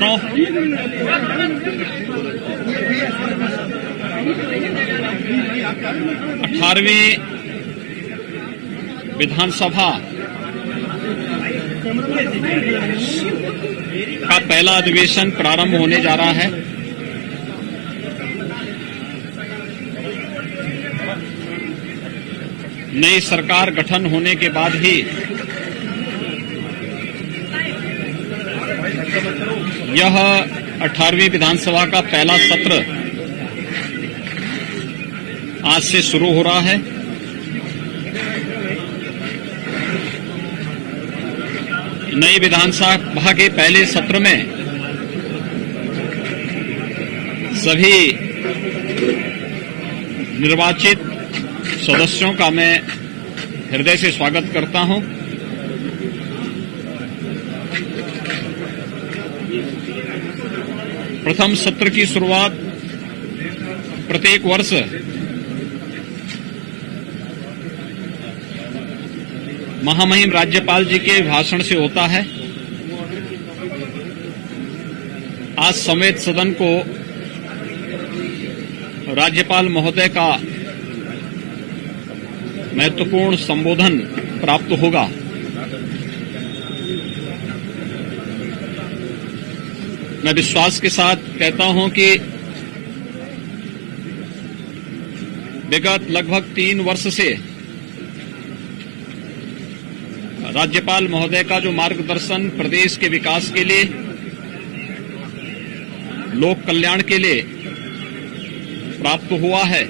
मित्रों, 18वीं विधानसभा का पहला अधिवेशन प्रारंभ होने जा रहा है। नई सरकार गठन होने के बाद ही यह 18वीं विधानसभा का पहला सत्र आज से शुरू हो रहा है। नई विधानसभा के पहले सत्र में सभी निर्वाचित सदस्यों का मैं हृदय से स्वागत करता हूं। प्रथम सत्र की शुरुआत प्रत्येक वर्ष महामहिम राज्यपाल जी के भाषण से होता है। आज समेत सदन को राज्यपाल महोदय का महत्वपूर्ण संबोधन प्राप्त होगा। मैं विश्वास के साथ कहता हूं कि विगत लगभग 3 वर्ष से राज्यपाल महोदय का जो मार्गदर्शन प्रदेश के विकास के लिए, लोक कल्याण के लिए प्राप्त हुआ है,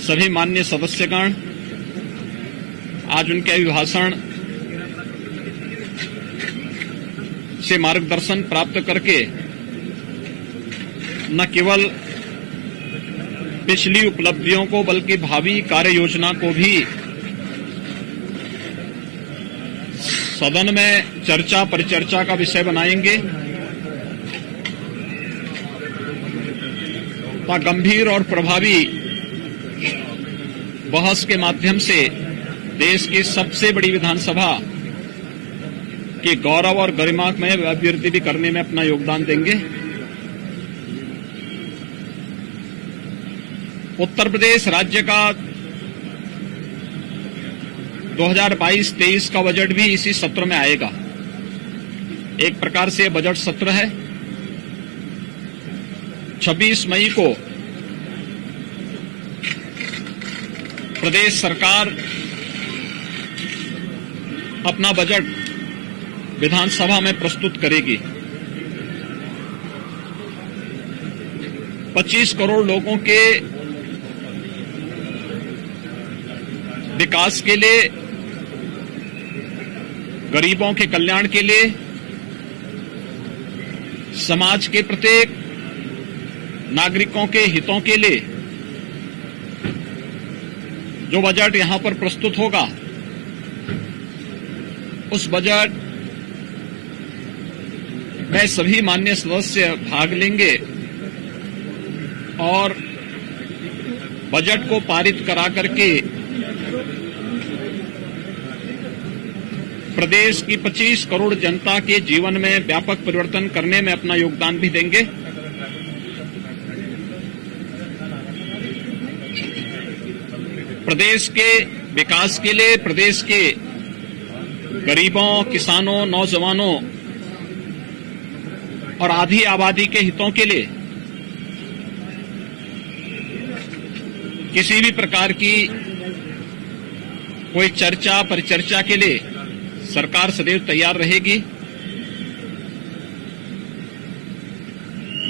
सभी माननीय सदस्यगण आज उनके अभिभाषण से मार्गदर्शन प्राप्त करके न केवल पिछली उपलब्धियों को बल्कि भावी कार्य योजना को भी सदन में चर्चा परिचर्चा का विषय बनाएंगे तथा गंभीर और प्रभावी बहस के माध्यम से देश की सबसे बड़ी विधानसभा के गौरव और गरिमा में अभिवृद्धि भी करने में अपना योगदान देंगे। उत्तर प्रदेश राज्य का 2022-23 का बजट भी इसी सत्र में आएगा। एक प्रकार से बजट सत्र है। 26 मई को प्रदेश सरकार अपना बजट विधानसभा में प्रस्तुत करेगी। 25 करोड़ लोगों के विकास के लिए, गरीबों के कल्याण के लिए, समाज के प्रत्येक नागरिकों के हितों के लिए जो बजट यहां पर प्रस्तुत होगा, उस बजट में सभी माननीय सदस्य भाग लेंगे और बजट को पारित करा करके प्रदेश की 25 करोड़ जनता के जीवन में व्यापक परिवर्तन करने में अपना योगदान भी देंगे। प्रदेश के विकास के लिए, प्रदेश के गरीबों, किसानों, नौजवानों और आधी आबादी के हितों के लिए किसी भी प्रकार की कोई चर्चा परिचर्चा के लिए सरकार सदैव तैयार रहेगी।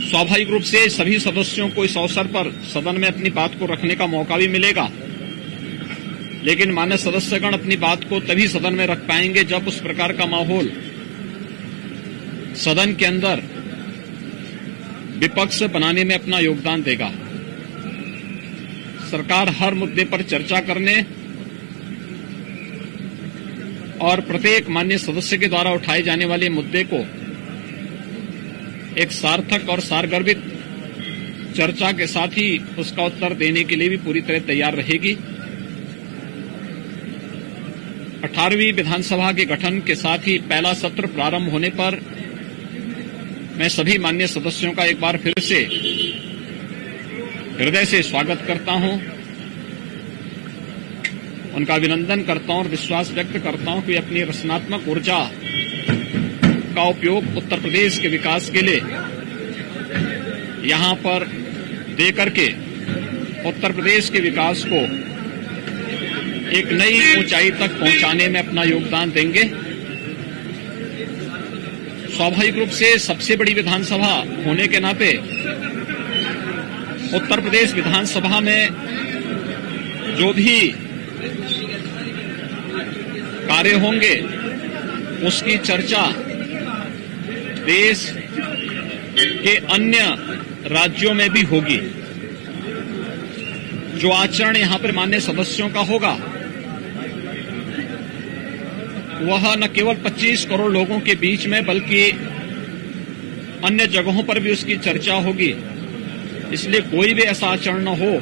स्वाभाविक रूप से सभी सदस्यों को इस अवसर पर सदन में अपनी बात को रखने का मौका भी मिलेगा, लेकिन माननीय सदस्यगण अपनी बात को तभी सदन में रख पाएंगे जब उस प्रकार का माहौल सदन के अंदर विपक्ष बनाने में अपना योगदान देगा। सरकार हर मुद्दे पर चर्चा करने और प्रत्येक माननीय सदस्य के द्वारा उठाए जाने वाले मुद्दे को एक सार्थक और सारगर्भित चर्चा के साथ ही उसका उत्तर देने के लिए भी पूरी तरह तैयार रहेगी। 18वीं विधानसभा के गठन के साथ ही पहला सत्र प्रारंभ होने पर मैं सभी माननीय सदस्यों का एक बार फिर से हृदय से स्वागत करता हूं, उनका अभिनंदन करता हूं और विश्वास व्यक्त करता हूं कि अपनी रचनात्मक ऊर्जा का उपयोग उत्तर प्रदेश के विकास के लिए यहां पर देकर के उत्तर प्रदेश के विकास को एक नई ऊंचाई तक पहुंचाने में अपना योगदान देंगे। स्वाभाविक रूप से सबसे बड़ी विधानसभा होने के नाते उत्तर प्रदेश विधानसभा में जो भी कार्य होंगे उसकी चर्चा देश के अन्य राज्यों में भी होगी। जो आचरण यहां पर माननीय सदस्यों का होगा वह न केवल 25 करोड़ लोगों के बीच में बल्कि अन्य जगहों पर भी उसकी चर्चा होगी। इसलिए कोई भी ऐसा आचरण न हो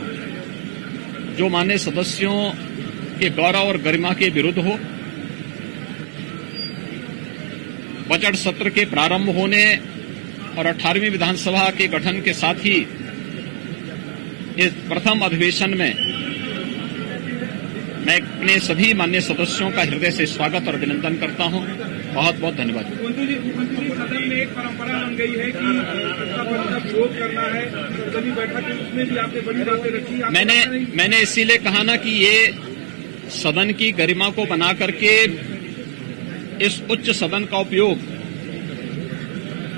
जो माननीय सदस्यों के गौरव और गरिमा के विरुद्ध हो। बजट सत्र के प्रारंभ होने और 18वीं विधानसभा के गठन के साथ ही इस प्रथम अधिवेशन में मैं अपने सभी माननीय सदस्यों का हृदय से स्वागत और अभिनंदन करता हूं। बहुत बहुत धन्यवाद। मुख्यमंत्री जी, सदन में एक परंपरा बन गई है कि सबका मतलब वोट करना है, सभी बैठक उसमें भी आपने बड़ी बातें रखी। मैंने इसीलिए कहा ना कि ये सदन की गरिमा को बना करके इस उच्च सदन का उपयोग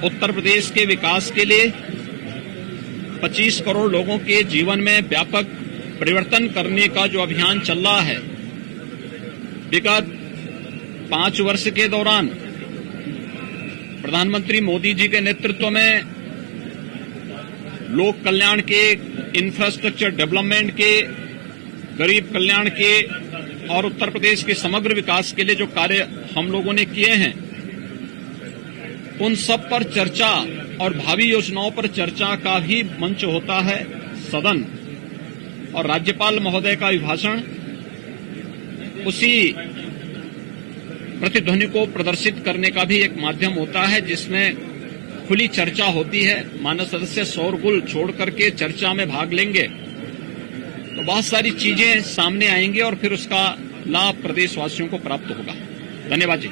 उत्तर प्रदेश के विकास के लिए 25 करोड़ लोगों के जीवन में व्यापक परिवर्तन करने का जो अभियान चल रहा है, विगत 5 वर्ष के दौरान प्रधानमंत्री मोदी जी के नेतृत्व में लोक कल्याण के, इंफ्रास्ट्रक्चर डेवलपमेंट के, गरीब कल्याण के और उत्तर प्रदेश के समग्र विकास के लिए जो कार्य हम लोगों ने किए हैं, उन सब पर चर्चा और भावी योजनाओं पर चर्चा का भी मंच होता है सदन। और राज्यपाल महोदय का अभिभाषण उसी प्रतिध्वनि को प्रदर्शित करने का भी एक माध्यम होता है जिसमें खुली चर्चा होती है। माननीय सदस्य शोरगुल छोड़ करके चर्चा में भाग लेंगे तो बहुत सारी चीजें सामने आएंगी और फिर उसका लाभ प्रदेशवासियों को प्राप्त होगा। धन्यवाद जी।